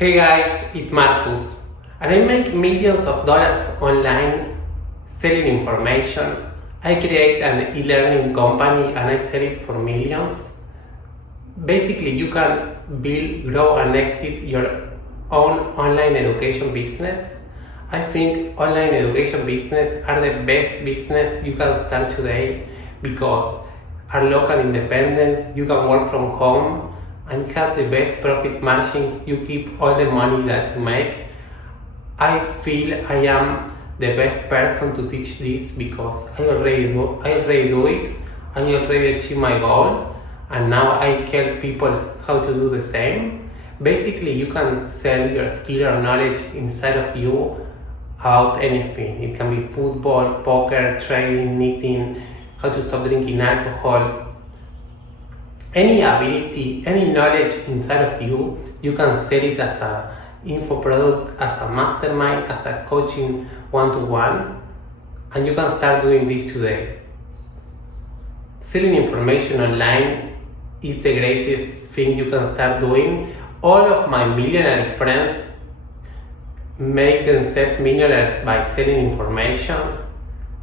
Hey guys, it's Marcus, and I make millions of dollars online selling information. I create an e-learning company and I sell it for millions. Basically, you can build, grow, and exit your own online education business. I think online education business are the best business you can start today because are local independent, you can work from home, and it has the best profit margins. You keep all the money that you make. I feel I am the best person to teach this because I already do it. I already achieve my goal, and now I help people how to do the same. Basically, you can sell your skill or knowledge inside of you about anything. It can be football, poker, trading, knitting, how to stop drinking alcohol. Any ability, any knowledge inside of you, you can sell it as a info product, as a mastermind, as a coaching one-to-one, and you can start doing this today. Selling information online is the greatest thing you can start doing. All of my millionaire friends make themselves millionaires by selling information.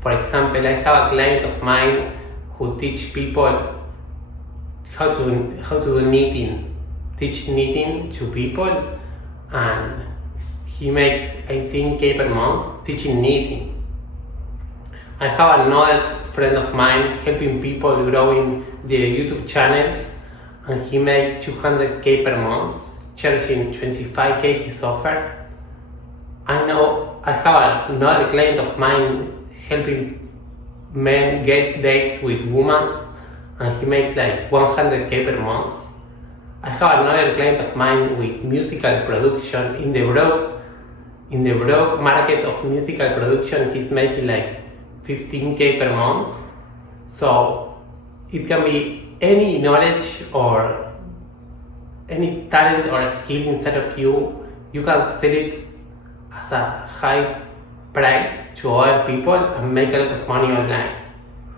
For example, I have a client of mine who teach people how to do knitting, teach knitting to people, and he makes 18K per month teaching knitting. I have another friend of mine helping people growing their YouTube channels, and he makes 200K per month, charging 25K his offer. I have another client of mine helping men get dates with women, and he makes like 100K per month. I have another client of mine with musical production in the broke market of musical production. He's making like 15K per month. So it can be any knowledge or any talent or skill inside of you. You can sell it as a high price to other people and make a lot of money online.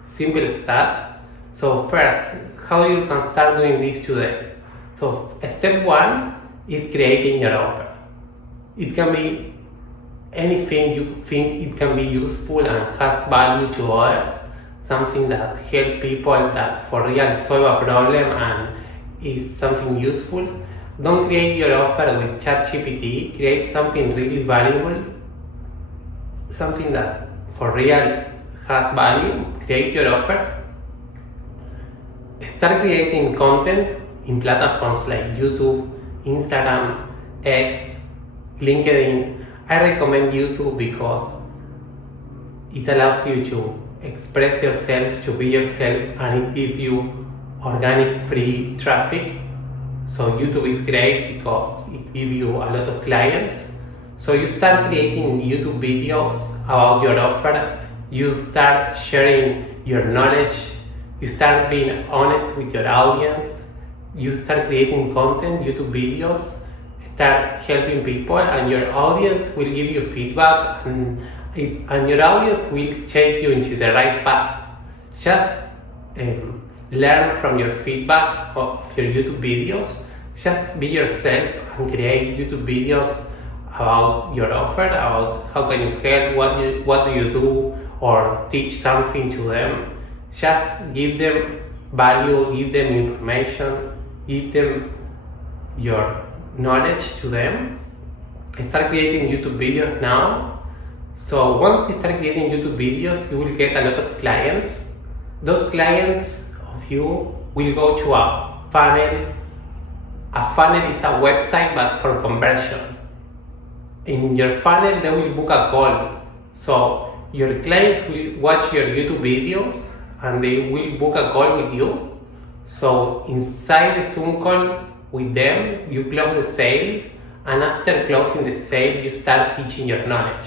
Simple as that. So first, how you can start doing this today? So step one is creating your offer. It can be anything you think it can be useful and has value to others, something that help people that for real solve a problem and is something useful. Don't create your offer with ChatGPT. Create something really valuable, something that for real has value. Create your offer. Start creating content in platforms like YouTube, Instagram, X, LinkedIn. I recommend YouTube because it allows you to express yourself, to be yourself, and it gives you organic free traffic. So YouTube is great because it gives you a lot of clients. So you start creating YouTube videos about your offer, you start sharing your knowledge, you start being honest with your audience, you start creating content, YouTube videos, start helping people, and your audience will give you feedback, and your audience will take you into the right path. Just learn from your feedback of your YouTube videos. Just be yourself and create YouTube videos about your offer, about how can you help, what do you do, or teach something to them. Just give them value, give them information, give them your knowledge to them. Start creating YouTube videos now. So once you start creating YouTube videos, you will get a lot of clients. Those clients of you will go to a funnel. A funnel is a website but for conversion. In your funnel, they will book a call. So your clients will watch your YouTube videos and they will book a call with you. So inside the Zoom call with them, you close the sale, and after closing the sale, you start teaching your knowledge.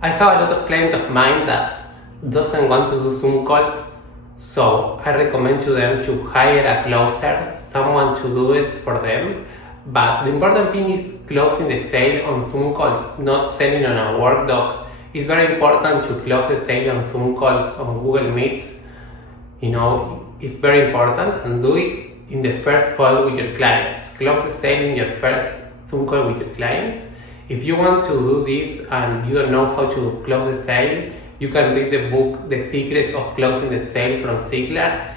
I have a lot of clients of mine that doesn't want to do Zoom calls, so I recommend to them to hire a closer, someone to do it for them. But the important thing is closing the sale on Zoom calls, not selling on a Word doc. It's very important to close the sale on Zoom calls, on Google Meets. It's very important, and do it in the first call with your clients. Close the sale in your first Zoom call with your clients. If you want to do this and you don't know how to close the sale, you can read the book The Secret of Closing the Sale from Ziglar.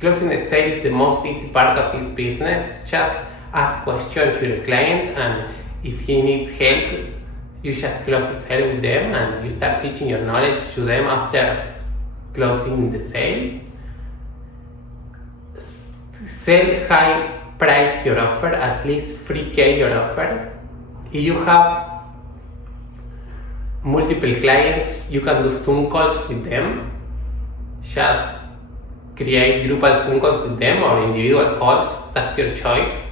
Closing the sale is the most easy part of this business. Just ask questions to your client, and if he needs help, you just close the sale with them and you start teaching your knowledge to them after closing the sale. Sell high price your offer, at least 3K your offer. If you have multiple clients, you can do Zoom calls with them. Just create Drupal Zoom calls with them or individual calls, that's your choice.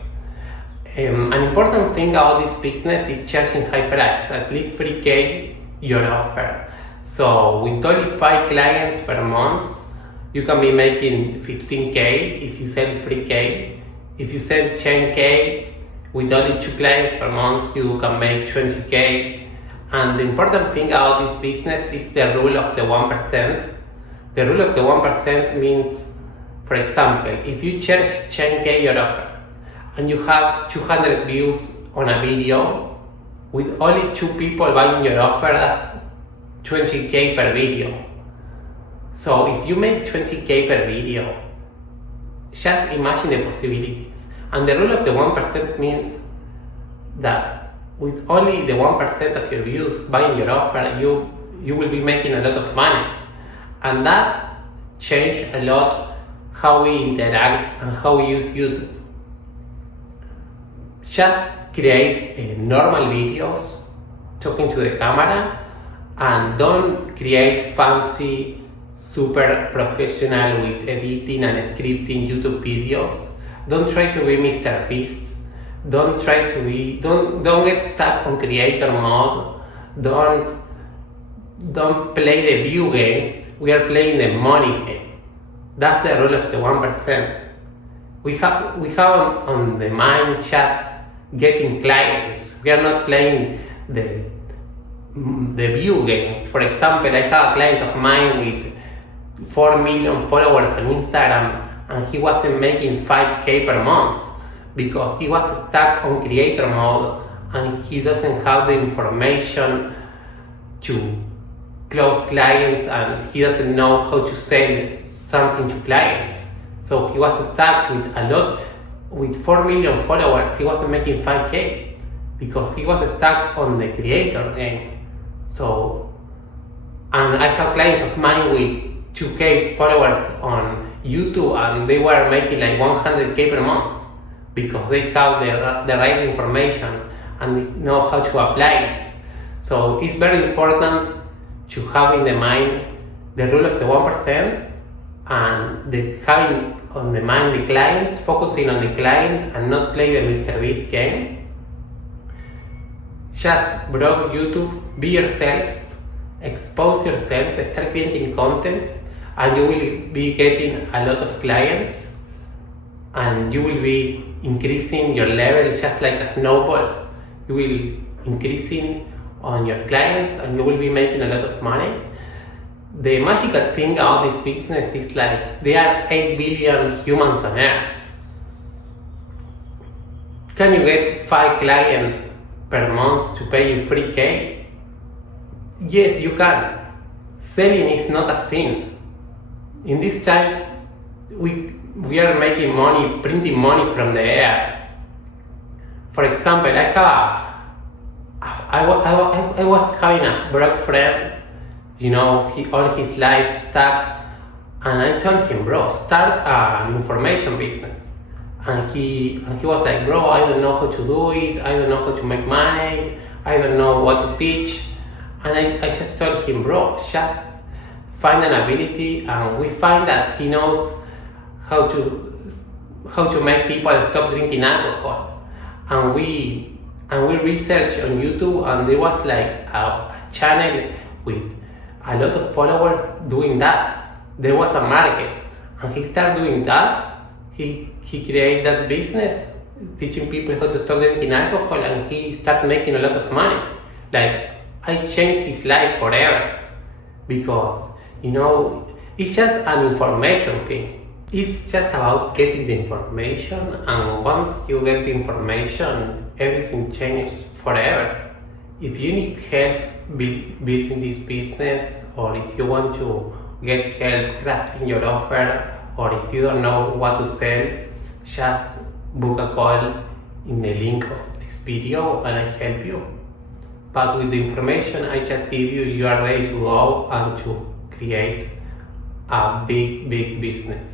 An important thing about this business is charging high price, at least 3K your offer. So with only 5 clients per month, you can be making 15K if you sell 3K. If you sell 10K with only 2 clients per month, you can make 20K. And the important thing about this business is the rule of the 1%. The rule of the 1% means, for example, if you charge 10K your offer and you have 200 views on a video, with only 2 people buying your offer, that's 20K per video. So if you make 20K per video, just imagine the possibilities. And the rule of the 1% means that with only the 1% of your views buying your offer, you will be making a lot of money. And that changed a lot how we interact and how we use YouTube. Just create normal videos talking to the camera, and don't create fancy, super professional with editing and scripting YouTube videos. Don't try to be Mr. Beast. Don't get stuck on creator mode. Don't play the view games. We are playing the money game. That's the rule of the 1%. We have on the mind just getting clients. We are not playing the view games. For example, I have a client of mine with 4 million followers on Instagram, and he wasn't making 5K per month because he was stuck on creator mode and he doesn't have the information to close clients, and he doesn't know how to sell something to clients. So he was stuck with 4 million followers. He wasn't making 5K because he was stuck on the creator game. So, and I have clients of mine with 2K followers on YouTube, and they were making like 100K per month because they have the right information and they know how to apply it. So it's very important to have in the mind the rule of the 1% and having on the mind the client, focusing on the client and not play the Mr. Beast game. Just grow YouTube, be yourself, expose yourself, start creating content, and you will be getting a lot of clients, and you will be increasing your level just like a snowball. You will increasing on your clients and you will be making a lot of money. The magical thing about this business is like there are 8 billion humans on Earth. Can you get 5 clients per month to pay you 3K? Yes, you can. Selling is not a sin. In these times, we are making money, printing money from the air. For example, I was having a broke friend, you know, all his life stuck, and I told him, bro, start an information business. And he was like, bro, I don't know how to do it, I don't know how to make money, I don't know what to teach. And I just told him, bro, just find an ability, and we find that he knows how to make people stop drinking alcohol. And we researched on YouTube, and there was like a channel with a lot of followers doing that. There was a market, and he started doing that. He created that business, teaching people how to stop drinking alcohol, and he started making a lot of money. Like, I changed his life forever, because, you know, it's just an information thing. It's just about getting the information, and once you get the information, everything changes forever. If you need help building this business, or if you want to get help crafting your offer, or if you don't know what to sell, just book a call in the link of this video and I help you. But with the information I just give you, you are ready to go and to create a big business.